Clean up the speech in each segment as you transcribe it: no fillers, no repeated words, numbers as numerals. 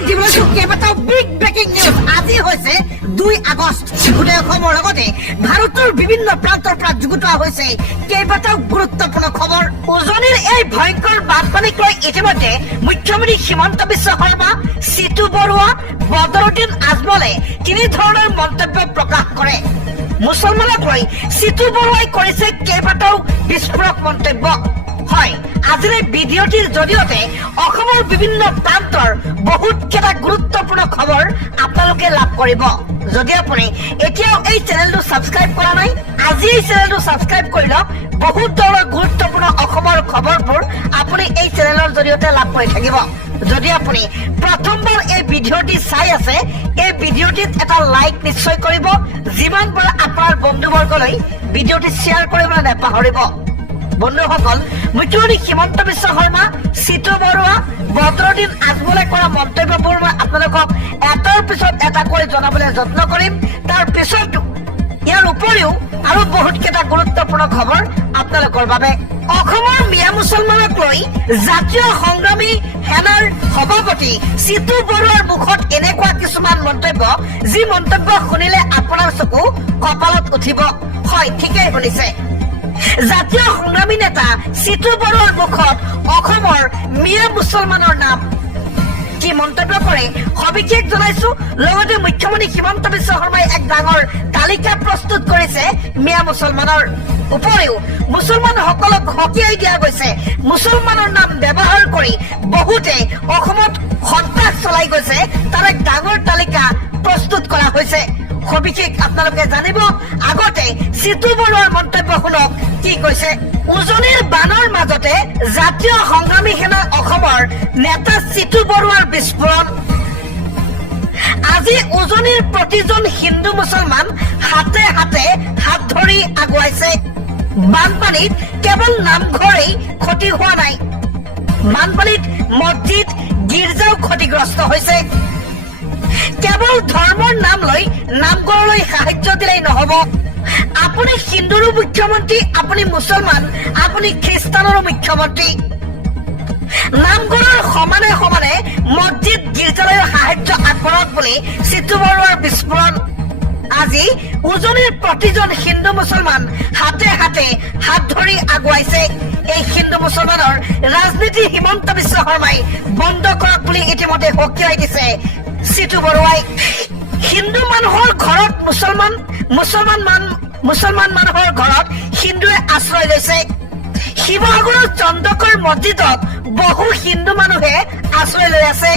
আপোনাক দিবলৈ কেইবাটাও বিগ ব্ৰেকিং নিউজ। আজি হৈছে 2 আগষ্ট। গোটেই অসমৰ লগতে ভাৰতৰ বিভিন্ন প্ৰান্তৰ পৰা যুগুতোৱা হৈছে কেইবাটাও গুৰুত্বপূৰ্ণ খবৰ। উজনিৰ এই ভয়ংকৰ বানপানীক লৈ ইতিমধ্যে মুখ্যমন্ত্ৰী হিমন্ত বিশ্ব শৰ্মা, সিতু বৰুৱা, বদৰুদ্দিন আজমলে তিনি ধৰণৰ মন্তব্য প্ৰকাশ কৰে। মুছলমানক লৈ সিতু বৰুৱাই কৰিছে কেইবাটাও বিস্ফোৰক মন্তব্য। হয়, আজিৰ এই ভিডিঅ'টিৰ জৰিয়তে অসমৰ বিভিন্ন প্ৰান্তৰ বহুত কেইটা গুৰুত্বপূৰ্ণ খবৰ আপোনালোকে লাভ কৰিব। যদি আপুনি এতিয়াও এই চেনেলটো ছাবস্ক্ৰাইব কৰা নাই, আজি এই চেনেলটো ছাবস্ক্ৰাইব কৰি লওক। বহুত ধৰণৰ গুৰুত্বপূৰ্ণ অসমৰ খবৰবোৰ আপুনি এই চেনেলৰ জৰিয়তে লাভ কৰি থাকিব। যদি আপুনি প্ৰথমবাৰ এই ভিডিঅ'টি চাই আছে, এই ভিডিঅ'টিত এটা লাইক নিশ্চয় কৰিব। যিমান পাৰে আপোনাৰ বন্ধুবৰ্গলৈ ভিডিঅ'টি শ্বেয়াৰ কৰিবলৈ নাপাহৰিব। বন্ধুসকল, মুখ্যমন্ত্ৰী হিমন্ত বিশ্ব শৰ্মা, সিতু বৰুৱা, বদৰুদ্দিন আজমলে কৰা মন্তব্যবোৰ মই আপোনালোকক এটাৰ পিছত এটাকৈ জনাবলৈ যত্ন কৰিম। তাৰ পিছত ইয়াৰ উপৰিও আৰু বহুত কেইটা গুৰুত্বপূৰ্ণ খবৰ আপোনালোকৰ বাবে। অসমৰ মিয়া মুছলমানক লৈ জাতীয় সংগ্ৰামী সেনাৰ সভাপতি সিতু বৰুৱাৰ মুখত এনেকুৱা কিছুমান মন্তব্য, যি মন্তব্য শুনিলে আপোনাৰ চকু কপালত উঠিব। হয়, ঠিকেই শুনিছে। জাতীয় সংগ্ৰামী নেতা সিতু বৰুৱাৰ মুখত অসমৰ মিয়া মুছলমানৰ নাম। কি মন্তব্য কৰে সবিশেষ জনাইছো। লগতে মুখ্যমন্ত্ৰী হিমন্ত বিশ্ব শৰ্মাই এক ডাঙৰ তালিকা প্ৰস্তুত কৰিছে মিয়া মুছলমানৰ। উপৰিও মুছলমানসকলক সকীয়াই দিয়া গৈছে। মুছলমানৰ নাম ব্যৱহাৰ কৰি বহুতে অসমত সন্ত্ৰাস চলাই গৈছে, তাৰ এক ডাঙৰ তালিকা প্ৰস্তুত কৰা হৈছে। সবিশেষ আপোনালোকে জানিব। আগতে সিতু বৰুৱাৰ মন্তব্য শুনক কি কৈছে। উজনিৰ বানৰ মাজতে জাতীয় সংগ্ৰামী সেনা অসমৰ নেতা সিতু বৰুৱাৰ বিস্ফোৰণ। আজি উজনিৰ প্ৰতিজন হিন্দু মুছলমান হাতে হাতে হাত ধৰি আগুৱাইছে। বানপানীত কেৱল নামঘৰেই ক্ষতি হোৱা নাই, বানপানীত মছজিদ, গীৰ্জাও ক্ষতিগ্ৰস্ত হৈছে। কেৱল ধৰ্মৰ নাম লৈ নামঘৰলৈ সাহায্য দিলেই নহব। আপুনি হিন্দুৰো মুখ্যমন্ত্ৰী, আপুনি মুছলমান, আপুনি খ্ৰীষ্টানৰো মুখ্যমন্ত্ৰী। নামঘৰৰ সমানে সমানে মছজিদ, গীৰ্জালৈ সাহায্য আগবঢ়াওক বুলি সিতু বৰুৱাৰ বিস্ফোৰণ। আজি উজনিৰ প্ৰতিজন হিন্দু মুছলমান হাতে হাতে হাত ধৰি আগুৱাইছে। এই হিন্দু মুছলমানৰ ৰাজনীতি হিমন্ত বিশ্ব শৰ্মাই বন্ধ কৰক বুলি ইতিমধ্যে সকীয়াই দিছে সিতু বৰুৱাই। হিন্দু মানুহৰ ঘৰত মুছলমান মানুহৰ ঘৰত হিন্দুৱে আশ্ৰয় লৈছে। শিৱসাগৰৰ চন্দ্ৰকৰ মছজিদত বহু হিন্দু মানুহে আশ্ৰয় লৈ আছে।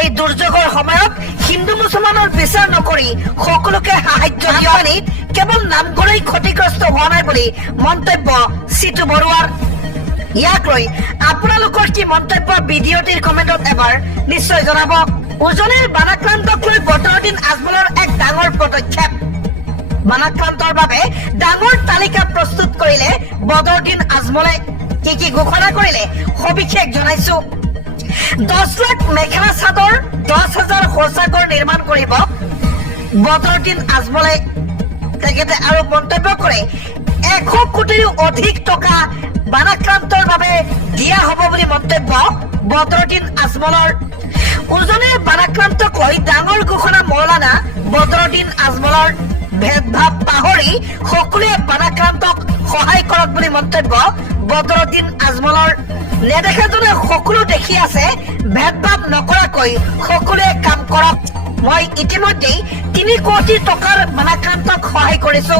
এই দুৰ্যোগৰ সময়ত হিন্দু মুছলমানৰ বিচাৰ নকৰি সকলোকে সাহায্য দিয়ানিত কেৱল নামঘৰেই ক্ষতিগ্ৰস্ত হোৱা নাই বুলি মন্তব্য সিতু বৰুৱাৰ। ইয়াক লৈ আপোনালোকৰ কি মন্তব্য ভিডিঅ'টিৰ কমেণ্টত এবাৰ নিশ্চয় জনাব। উজনিৰ বানাক্ৰান্তক লৈ বদৰুদ্দিন আজমলৰ এক ডাঙৰ পদক্ষেপ। বানাক্ৰান্তৰ বাবে ডাঙৰ তালিকা প্ৰস্তুত কৰিলে বদৰুদ্দিন আজমলে। কি ঘোষণা কৰিলে সবিশেষ জনাইছো। 10 লাখ মেখেলা চাদৰ, 10,000 শৌচাগাৰ নিৰ্মাণ কৰিব বদৰুদ্দিন আজমলে। তেখেতে আৰু মন্তব্য কৰে 100 কোটিৰো অধিক টকা বানাক্ৰান্তৰ বাবে দিয়া হ'ব বুলি মন্তব্য বদৰুদ্দিন আজমলৰ। উজনিৰ বানাক্ৰান্তক লৈ ডাঙৰ ঘোষণা মৌলানা বদৰুদ্দিন আজমলৰ। ভেদভাৱ পাহৰি সকলোৱে বানাক্ৰান্তক সহায় কৰক বুলি মন্তব্য বদৰুদ্দিন আজমলৰ। নেদেখাজনে সকলো দেখি আছে, ভেদভাৱ নকৰাকৈ সকলোৱে কাম কৰক। মই ইতিমধ্যেই 3 কোটি টকাৰ বানাক্ৰান্তক সহায় কৰিছো।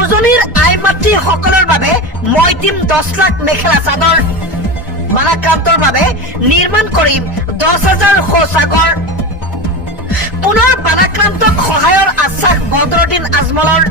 উজনিৰ আই মাতৃসকলৰ বাবে মই দিম 10 লাখ মেখেলা চাদৰ। বানাক্ৰান্তৰ বাবে নিৰ্মাণ কৰিম 10,000 শৌচাগাৰ। পুনৰ বানাক্ৰান্তক সহায়ৰ আশ্বাস বদৰুদ্দিন আজমলৰ।